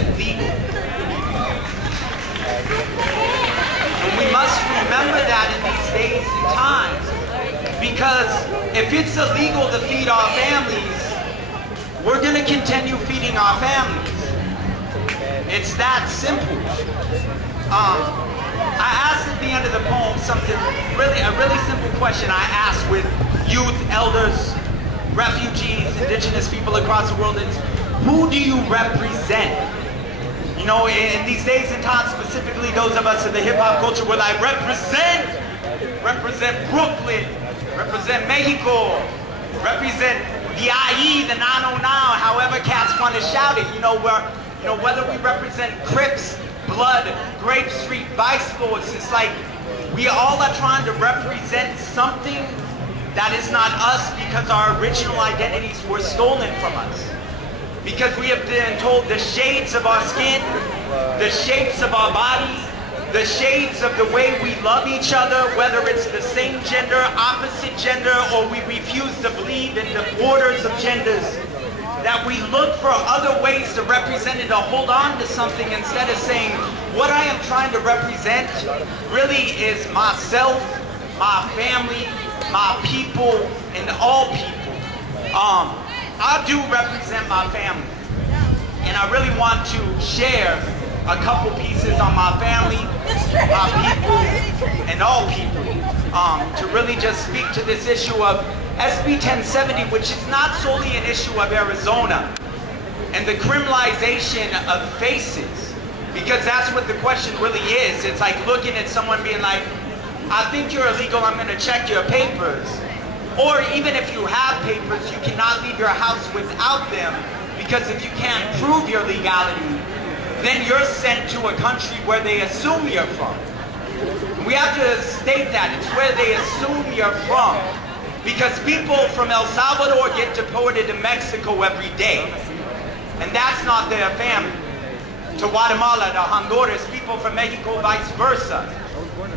it legal. And we must remember that in these days and times, because if it's illegal to feed our families, we're going to continue feeding our families. It's that simple. I asked at the end of the poem something a really simple question I asked with youth, elders, refugees, indigenous people across the world. It's, who do you represent? You know, in these days and times, specifically those of us in the hip-hop culture, we're like, represent Brooklyn, represent Mexico, represent the IE, the 909, however cats want to shout it. You know, whether we represent Crips, Blood, Grape Street, Vice Lords, it's like we all are trying to represent something that is not us because our original identities were stolen from us. Because we have been told the shades of our skin, the shapes of our bodies, the shades of the way we love each other, whether it's the same gender, opposite gender, or we refuse to believe in the borders of genders, that we look for other ways to represent and to hold on to something instead of saying, what I am trying to represent really is myself, my family, my people, and all people. I do represent my family, and I really want to share a couple pieces on my family, my people, and all people, to really just speak to this issue of SB 1070, which is not solely an issue of Arizona, and the criminalization of faces, because that's what the question really is. It's like looking at someone being like, I think you're illegal, I'm gonna check your papers. Or even if you have papers, you cannot leave your house without them, because if you can't prove your legality, then you're sent to a country where they assume you're from. We have to state that, it's where they assume you're from. Because people from El Salvador get deported to Mexico every day. And that's not their family. To Guatemala, to Honduras, people from Mexico, vice versa.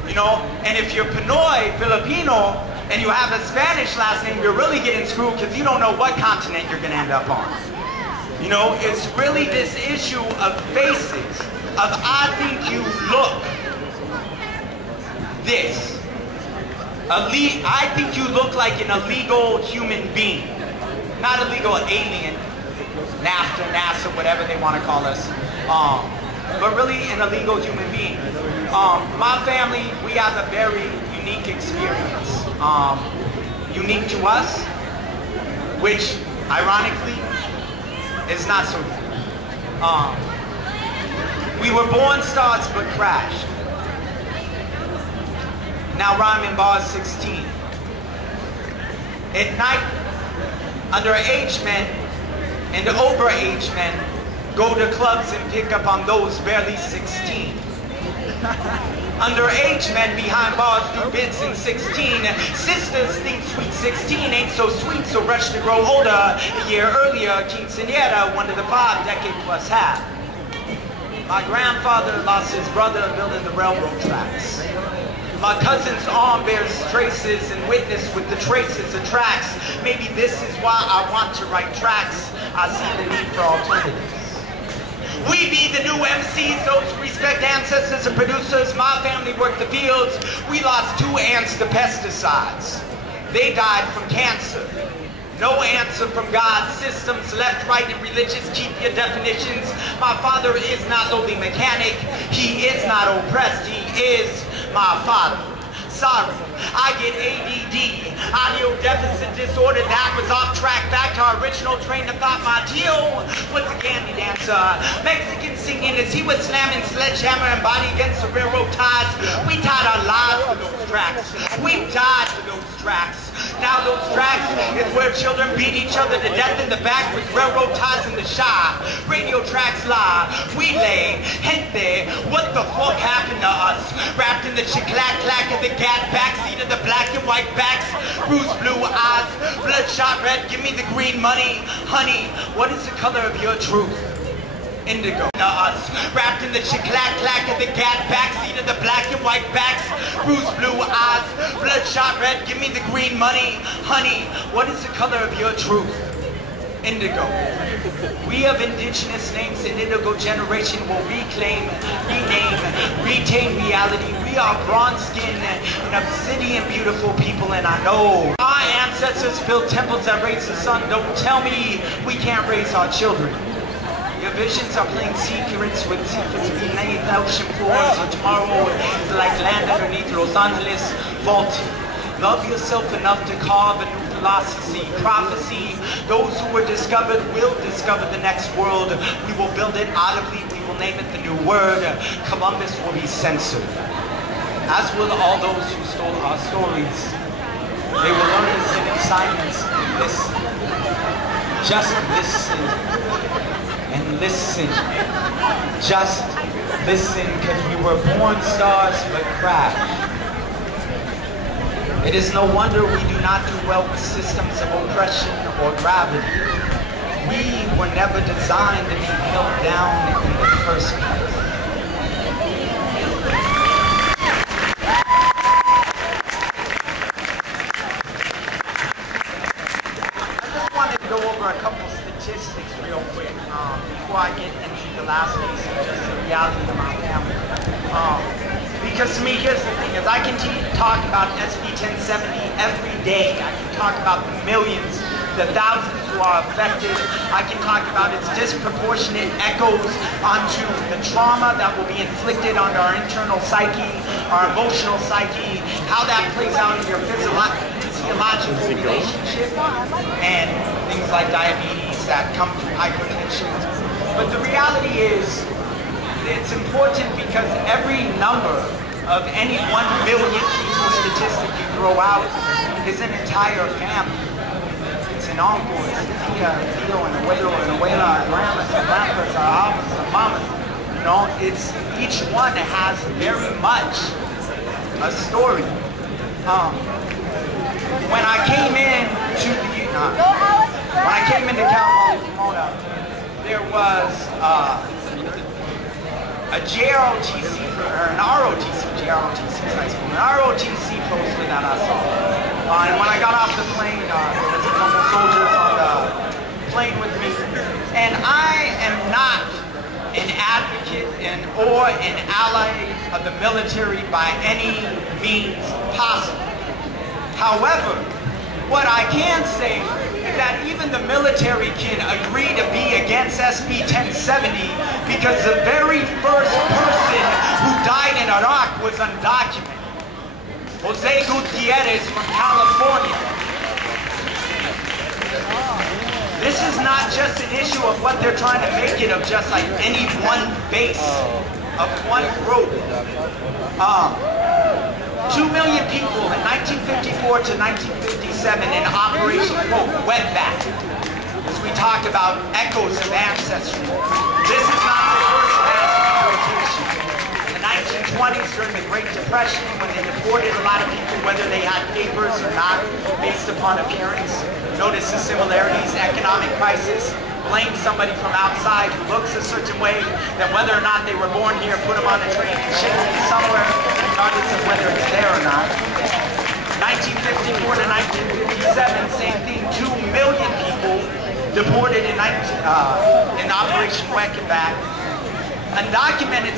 You know, and if you're Pinoy, Filipino, and you have a Spanish last name, you're really getting screwed because you don't know what continent you're going to end up on. You know, it's really this issue of faces, of I think you look this. I think you look like an illegal human being. Not illegal alien, NAFTA, NASA, whatever they want to call us. But really an illegal human being. My family, we have a very unique experience. Unique to us, which ironically is not so good. We were born stars but crashed. Now rhyming bars 16. At night, underage men and overage men go to clubs and pick up on those barely 16. Underage men behind bars do bits in 16. Sisters think sweet 16 ain't so sweet, so rush to grow older. A year earlier, quinceañera, one of the 5 decade plus had. My grandfather lost his brother building the railroad tracks. My cousin's arm bears traces and witness with the traces of tracks. Maybe this is why I want to write tracks. I see the need for alternatives. We be the new MCs, those who respect ancestors and producers. My family worked the fields. We lost 2 aunts to pesticides. They died from cancer. No answer from God. Systems, left, right, and religious. Keep your definitions. My father is not lowly mechanic. He is not oppressed. He is my father. Sorry, I get ADD, audio deficit disorder. That was off track, back to our original train of thought. My deal was a candy dancer, Mexican singing as he was slamming sledgehammer and body against the railroad ties. We tied our lives to those tracks. We died to those tracks. Now those tracks is where children beat each other to death in the back with railroad ties in the shy. Radio tracks lie. We lay, gente, what the fuck happened to us? Wrapped in the chick-clack-clack of the gat backseat of the black and white backs. Bruised blue eyes, bloodshot red, give me the green money. Honey, what is the color of your truth? Indigo. Us, wrapped in the chick-clack-clack of the gat backseat of the black and white backs. Bruised blue eyes, bloodshot red, give me the green money. Honey, what is the color of your truth? Indigo. We of indigenous names and indigo generation will reclaim, rename, retain reality. We are bronze skin and obsidian beautiful people, and I know our ancestors built temples that raise the sun. Don't tell me we can't raise our children. Your visions are playing secrets with secrets beneath ocean floors. Your tomorrow is like land underneath Los Angeles vault. Love yourself enough to carve a new philosophy, prophecy. Those who were discovered will discover the next world. We will build it audibly. We will name it the new word. Columbus will be censored, as will all those who stole our stories. They will learn to sit in silence and listen. Just listen and listen. Just listen, because we were born stars but crashed. It is no wonder we do not do well with systems of oppression or gravity. We were never designed to be held down in the first place. I just wanted to go over a couple statistics real quick before I get into the last piece of just the reality of my family. Because to me, here's the thing, is I can talk about SB 1070 every day. I can talk about the millions, the thousands who are affected. I can talk about its disproportionate echoes onto the trauma that will be inflicted on our internal psyche, our emotional psyche, how that plays out in your physiological relationship, and things like diabetes that come through hypertension. But the reality is, it's important because every number of any 1 million people statistic you throw out is an entire family. It's an uncle, it's a tia, a tío, and abuela, our grandmas, our grandpas, our abas, our mamas. You know, it's, each one has very much a story. When I came into California, there was a JROTC, or an ROTC, JROTC is high school, an ROTC poster that I saw. And when I got off the plane, there was a couple soldiers on the plane with me. And I am not an advocate or an ally of the military by any means possible. However, what I can say is that even the military can agree to be against SB 1070 because the very first person who died in Iraq was undocumented. Jose Gutierrez from California. This is not just an issue of what they're trying to make it of just like any one base of one group. 2 million people in 1954 to 1957 in Operation Wetback. As we talked about echoes of ancestry. This is not the first mass deportation. In the 1920s, during the Great Depression, when they deported a lot of people, whether they had papers or not, based upon appearance. Notice the similarities, economic crisis. Blame somebody from outside who looks a certain way, then whether or not they were born here, put them on a train and ship them somewhere, regardless of whether it's there or not. 1954 to 1957, same thing, 2 million people deported in Operation Wetback. Undocumented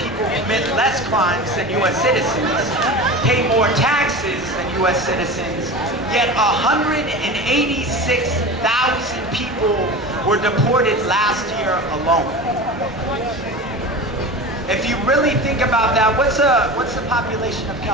people commit less crimes than U.S. citizens, pay more taxes than U.S. citizens, yet 186,000 people were deported last year alone. If you really think about that, what's the population of California?